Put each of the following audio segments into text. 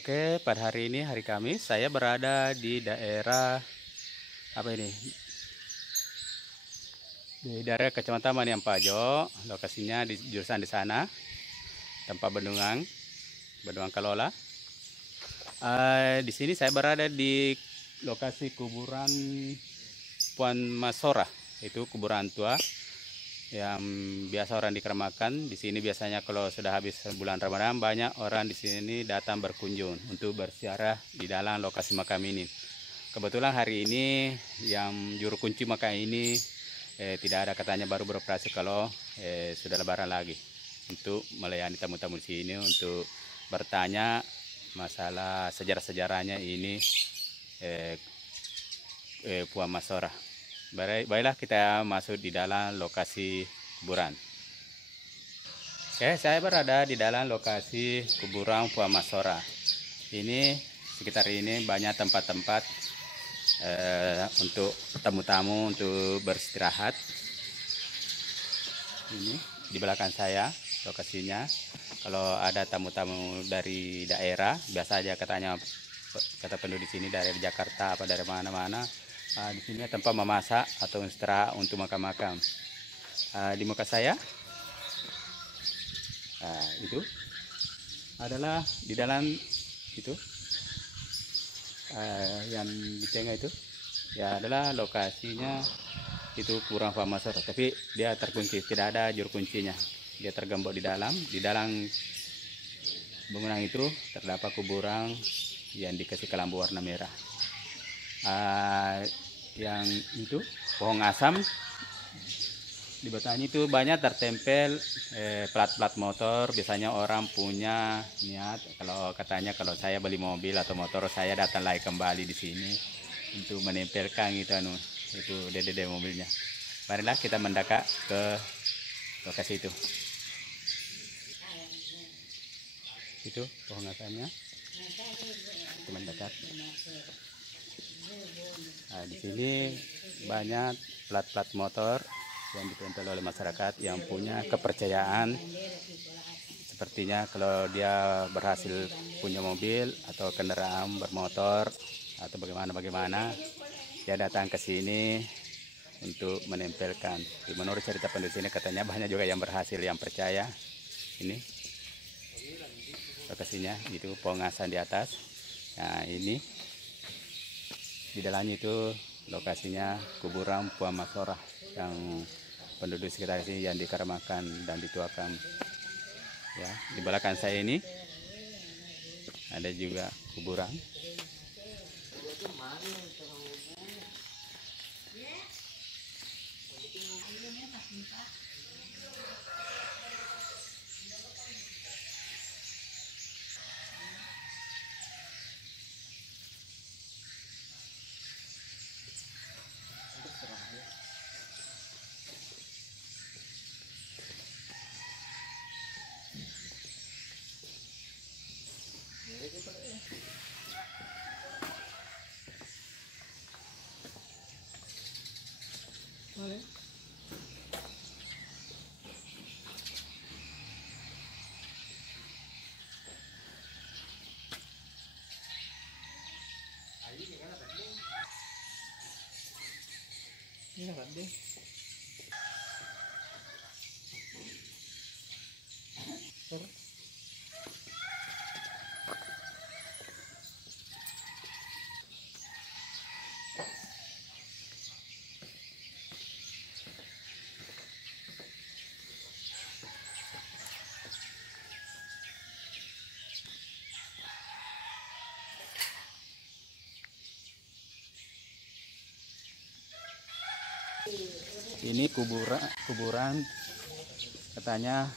Oke, pada hari ini hari Kamis, saya berada di daerah apa ini? Di daerah Kecamatan Maniampajo, lokasinya di jurusan di sana, tempat bendungan, Bendungan Kalola. Di sini saya berada di lokasi kuburan Puan Masora, itu kuburan tua yang biasa orang dikeramakan. Di sini biasanya kalau sudah habis bulan Ramadan banyak orang di sini datang berkunjung untuk berziarah di dalam lokasi makam ini. Kebetulan hari ini yang juru kunci makam ini tidak ada, katanya baru beroperasi kalau sudah lebaran lagi, untuk melayani tamu-tamu di sini untuk bertanya masalah sejarah-sejarahnya ini Puan Masora. Baiklah, kita masuk di dalam lokasi kuburan. Oke, saya berada di dalam lokasi kuburan Puan Masora. Ini sekitar ini banyak tempat-tempat untuk tamu-tamu untuk beristirahat. Ini di belakang saya lokasinya. Kalau ada tamu-tamu dari daerah, biasa aja katanya, kata penduduk di sini dari Jakarta apa dari mana-mana. Di sini tempat memasak atau istirahat untuk makam-makam. Di muka saya itu adalah di dalam itu yang di tengah itu ya adalah lokasinya, itu kuburan Puan Masora, tapi dia terkunci, tidak ada juru kuncinya, dia tergembok di dalam bangunan itu terdapat kuburan yang dikasih kelambu warna merah. Yang itu pohon asam di batangnya itu banyak tertempel plat-plat motor. Biasanya orang punya niat, kalau katanya kalau saya beli mobil atau motor, saya datang lagi kembali di sini untuk menempelkan itu DDD mobilnya. Marilah kita mendekat ke lokasi itu. Itu pohon asamnya, kita mendekat. Di sini banyak plat-plat motor yang ditempel oleh masyarakat yang punya kepercayaan. Sepertinya kalau dia berhasil punya mobil atau kendaraan bermotor atau bagaimana, dia datang ke sini untuk menempelkan. Menurut cerita penduduk sini katanya banyak juga yang berhasil, yang percaya. Ini lokasinya, itu pohon asam di atas. Nah, ini di dalamnya itu lokasinya kuburan Puan Masora yang penduduk sekitar sini yang dikaramakan dan dituakan. Ya, di belakang saya ini ada juga kuburan. Ini apa deh? Ini kuburan katanya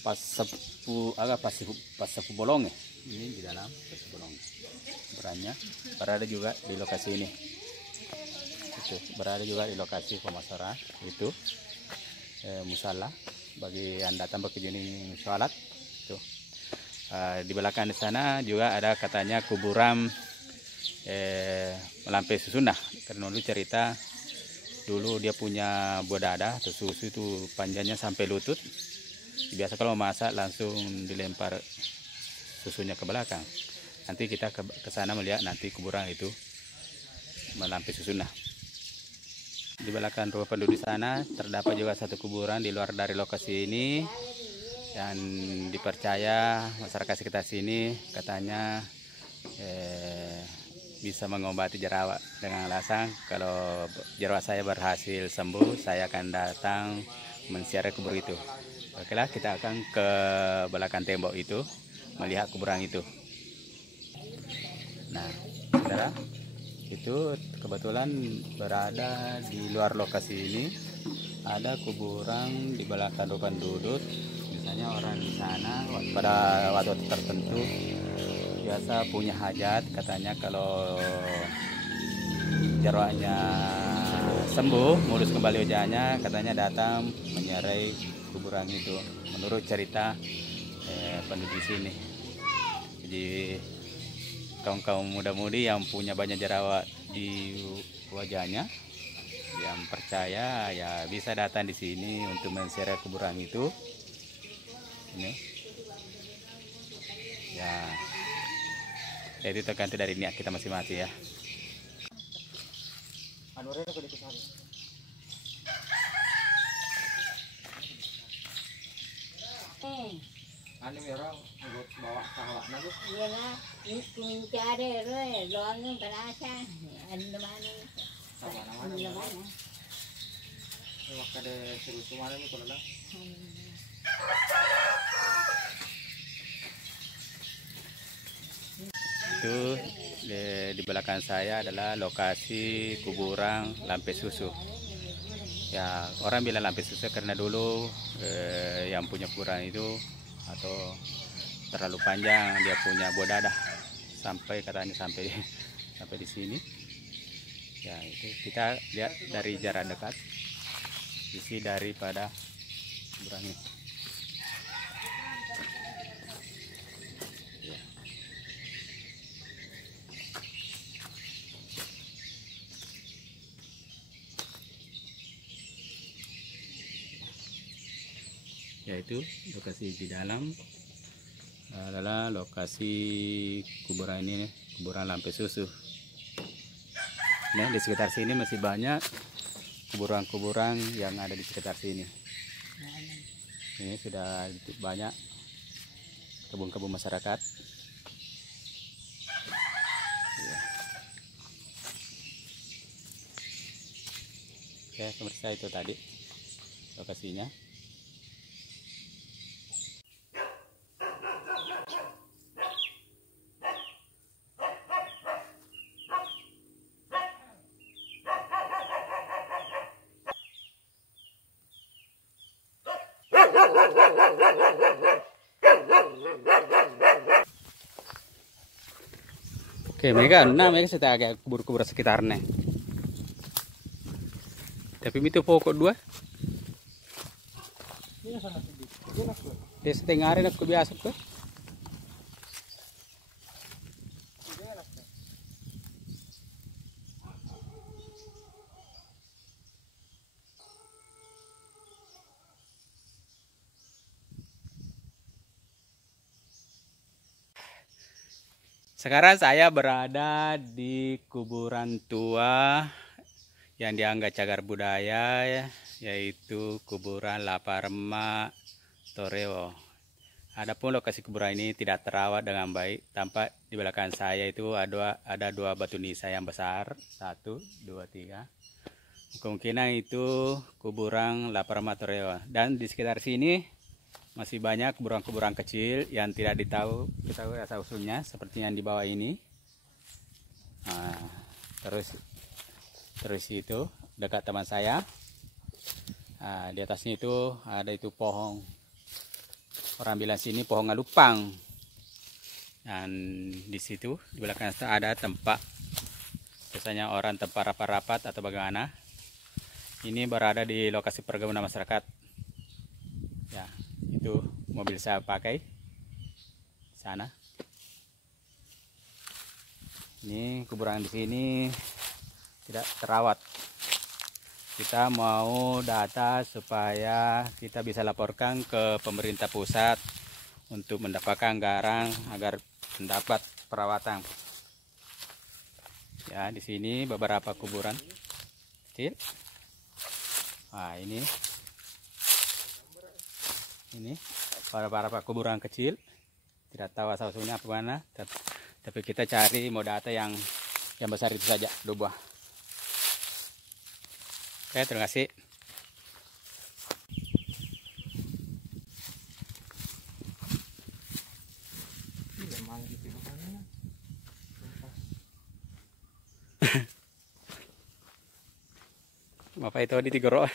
pas sepu bolong ya. Ini di dalam sepu bolong. Kuburannya berada juga di lokasi ini. Itu berada juga di lokasi pemasaran itu musala bagi yang datang berkunjung sholat. Itu di belakang di sana juga ada katanya kuburan Melampai Susunah. Karena dulu cerita, dulu dia punya buah dada atau susu itu panjangnya sampai lutut. Biasa kalau masak langsung dilempar susunya ke belakang. nanti kita ke sana melihat nanti kuburan itu melampir susun. Nah, di belakang rumah penduduk sana terdapat juga satu kuburan di luar dari lokasi ini, dan dipercaya masyarakat sekitar sini katanya bisa mengobati jerawat, dengan alasan kalau jerawat saya berhasil sembuh, saya akan datang menziarah kubur itu. Oke lah, kita akan ke belakang tembok itu melihat kuburan itu. Nah, saudara, itu kebetulan berada di luar lokasi ini, ada kuburan di belakang rumah penduduk. Biasanya orang di sana pada waktu tertentu biasa punya hajat, katanya kalau jerawatnya sembuh, mulus kembali wajahnya, katanya datang menyarai kuburan itu, menurut cerita penduduk sini. Jadi kaum muda-mudi yang punya banyak jerawat di wajahnya, yang percaya ya bisa datang di sini untuk menziarah kuburan itu. Ini ya, jadi tergantung dari niat kita masing-masing ya. Anu ya orang bawa sahabatnya tuh. Iya lah, ini kunci ada re, loangnya berasa, anu mana? Sama Anu nama. mana? Waktu ada seru kemana nih kalau lah. Itu di belakang saya adalah lokasi kuburan Lampe Susu. Ya, orang bilang Lampe Susu karena dulu yang punya kuburan itu atau terlalu panjang, dia punya buah dadah sampai katanya sampai di sini. Ya, itu kita lihat dari jarak dekat isi daripada kuburan ini. Yaitu lokasi di dalam adalah lokasi kuburan ini, kuburan Lampe Susu. Nah, di sekitar sini masih banyak kuburan-kuburan yang ada di sekitar sini. Ini sudah banyak kebun-kebun masyarakat. Oke, pemirsa, itu tadi lokasinya. Oke, mereka sudah agak kubur-kubur sekitarnya. Tapi itu pokok dua. Dia setengah hari aku biasa tuh. Sekarang saya berada di kuburan tua yang dianggap cagar budaya, yaitu kuburan Laparma Toreo. Adapun lokasi kuburan ini tidak terawat dengan baik. Tampak di belakang saya itu ada dua batu nisa yang besar, 1, 2, 3. Kemungkinan itu kuburan Laparma Toreo. Dan di sekitar sini masih banyak kuburan-kuburan kecil yang tidak ditahu asal usulnya, seperti yang di bawah ini. Nah, terus itu dekat teman saya. Nah, di atasnya itu ada itu pohon. Orang bilang sini pohon ngalupang. Dan di situ di belakang ada tempat, biasanya orang tempat rapat-rapat atau bagaimana. Ini berada di lokasi perkebunan masyarakat. Ya, itu mobil saya pakai sana. Ini kuburan di sini tidak terawat. Kita mau data supaya kita bisa laporkan ke pemerintah pusat untuk mendapatkan anggaran agar mendapat perawatan. Ya, di sini beberapa kuburan kecil. Nah, ini beberapa kuburan kecil. Tidak tahu asal usulnya apa mana, tapi kita cari mau data yang besar itu saja, 2 buah. Oke, terima kasih. Memang gitu makanya. Bapak itu di Tigoro.